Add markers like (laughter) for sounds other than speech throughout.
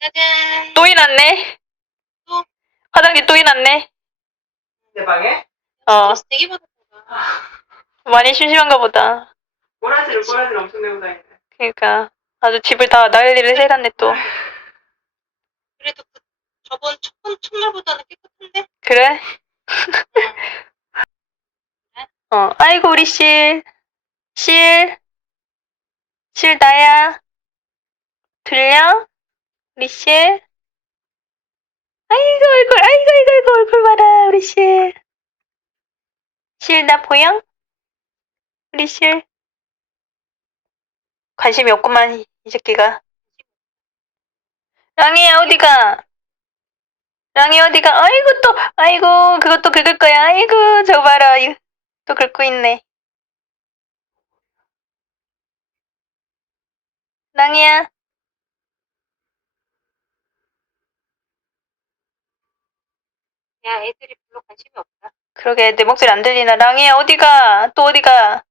짜잔. 또 일났네. 또? 화장지 또 일났네. 내 방에? 어, 받았구나. (laughs) 많이 심심한가 보다. 꼬라지를 꼬라지를 엄청 내고 다니네. 그러니까 아주 집을 다 난리를 해놨네 또. (laughs) 그래도 그, 저번 첫번 첫날보다는 깨끗한데? 그래? (laughs) 어, 아이고 우리 실, 실, 실 나야. 들려? 실. 아이고 얼굴, 아이고 아이고 아이고 얼굴 봐라 우리 실. 실나 보여? 우리 실. 관심이 없구만 이, 이 새끼가. 랑이야 어디가? 랑이 어디가? 아이고 또 아이고 그것도 긁을 거야. 아이고 저 봐라 이- 또 긁고 있네. 랑이야. 야, 애들이 별로 관심이 없다. 그러게 내 목소리 안 들리나? 랑이야 어디가? 또 어디가?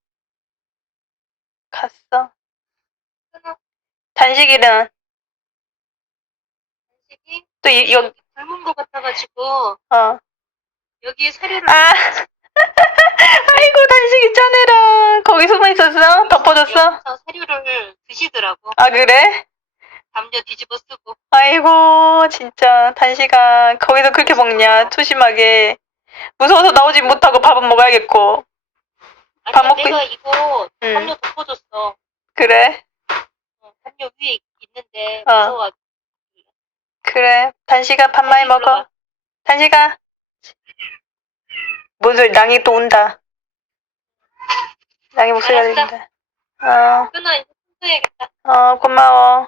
갔어. 끊어. 단식이는 간식이 또 이, 여, 여기 굶은 것 같아가지고 어. 여기에 사료를 아. (laughs) 아이고 단식이 짜내라. 거기 숨어 있었어? 덮어줬어? 사료를 드시더라고. 아 그래? 담요 뒤집어 쓰고. 아이고 진짜 단식아 거기서 그렇게 먹냐 투심하게 무서워서 나오지 못하고 밥은 먹어야겠고 아니 밥 먹고 내가 이거 응. 담요 덮어줬어. 그래 어, 담요 위에 있- 있는데 어. 무서워. 그래 단식아 밥 많이 먹어 불러봐. 단식아 뭔 소리 랑이 또 온다 랑이 목소리가 알았어. 들린다 끊어 이제. 어, 어 고마워